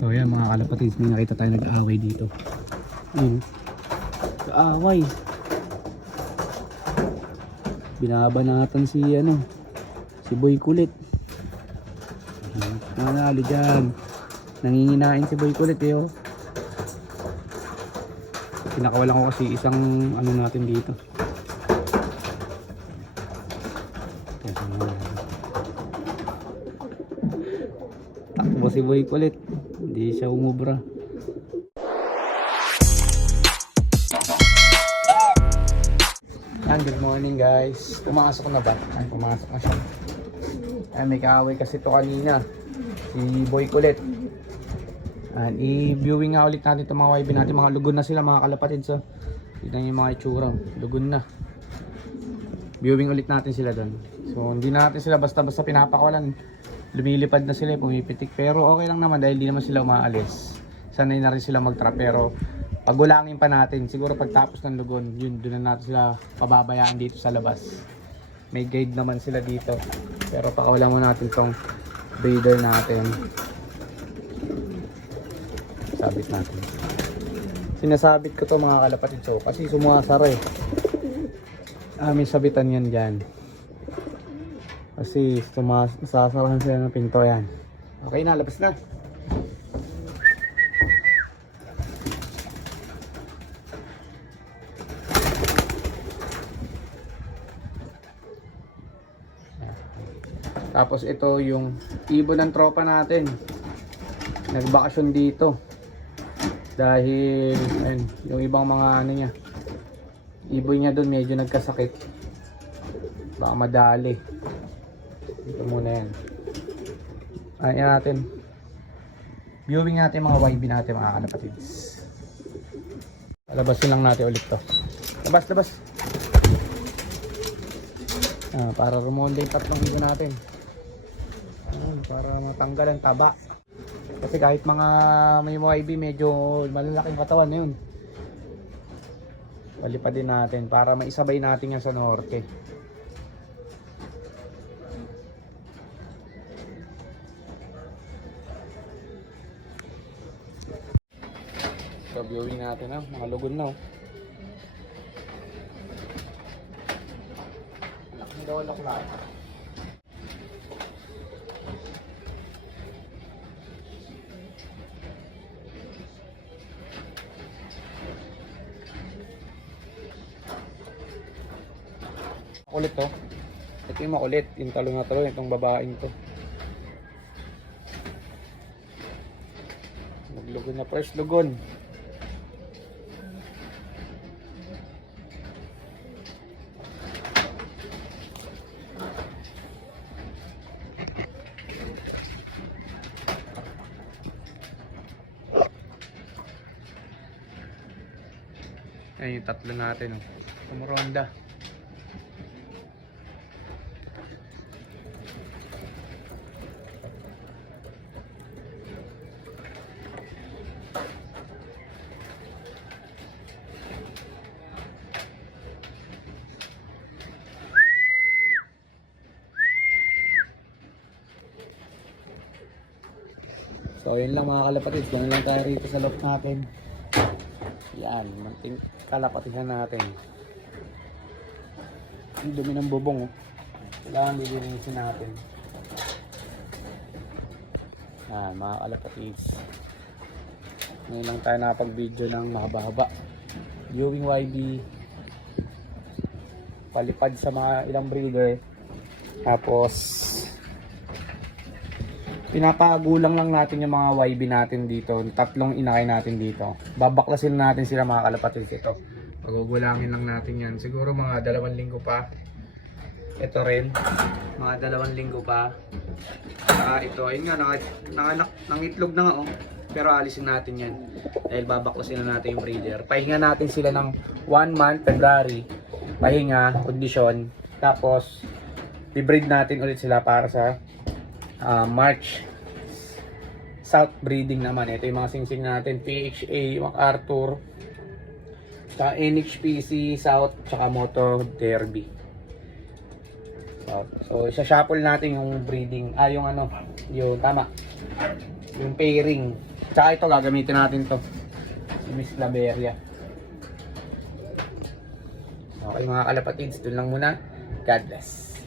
So yan mga kalapatids, may nakita tayo nag-aaway dito. Nag-aaway. Binabanatan si si Boy Kulit. Nanalo dyan. Nanginginain si Boy Kulit eh oh. Pinakawalan ko kasi isang natin dito. Takbo si Boy Kulit. Hindi siya umubra. Good morning guys. Pumasok na ba? Ay, pumasok na siya. Ay, may kaaway kasi to kanina. Si Boy Kulit. I-viewing nga ulit natin itong mga YB natin. Mga lugon na sila mga kalapatid. So, tignan yung mga itsura. Lugon na. Viewing ulit natin sila doon. So, hindi natin sila basta-basta pinapakawalan. Lumilipad na sila, pumipitik. Pero okay lang naman dahil hindi naman sila umaalis. Sanay na rin sila mag-trap. Pero pagulangin pa natin, siguro pagtapos ng lugon, yun, doon na natin sila pababayaan dito sa labas. May guide naman sila dito. Pero pakawalan mo natin tong breeder natin. Sabit natin. Sinasabit ko to mga kalapatid so, kasi sumasara eh. May sabitan yan dyan. Kasi sasarahan sila ng pinto yan. Okay na, labas na. Tapos ito yung ibon ng tropa natin. Nagbakasyon dito. Dahil ayun, yung ibang mga niya. Ibon niya doon medyo nagkasakit. Baka madali. Dito muna yan. Ayan natin. Viewing natin mga YB natin mga kalapatids. Labasin lang natin ulit to. Labas. Para rumonda yung tatlong ibon natin. Para matanggal ang taba. Kasi kahit mga may YB medyo malalaking katawan na yun. Palipad din natin para maisabay natin yan sa norte. So viewing natin mga lugon na Laking dolok lang. Makulit to. Ito yung makulit. Yung talo na talo. Itong babaeng to. Maglugon na. Fresh lugon. Ayan yung tatlo natin. Kumuronda. So yun lang mga kalapatids, gano'n lang tayo rito sa loft natin. Yan, manting kalapatisan natin. Ang dumi ng bubong kailangan dilinisin natin. Yan mga kalapatids. Ngayon lang tayo nakapag-video ng mahaba-haba. Viewing YB. Palipad sa mga ilang breeder. Tapos pinapagulang lang natin yung mga YB natin dito. Tatlong inakay natin dito. Babaklasin natin sila mga kalapatids ito. Pagugulangin lang natin yan. Siguro mga 2 linggo pa. Ito rin. Mga 2 linggo pa. Ito. Ayun nga. Nangitlog na nga Pero alisin natin yan. Dahil babaklasin na natin yung breeder. Pahinga natin sila ng 1 month, February. Pahinga, kondisyon. Tapos, i-breed natin ulit sila para sa March. South breeding naman. Ito yung mga singsing natin. PHA, MacArthur, NHPC, South, tsaka Moto Derby. So isa-shuffle natin yung breeding. Yung tama. Yung pairing. Tsaka ito, gagamitin natin to. Si Miss Laveria. Okay mga kalapatids, doon lang muna. God bless.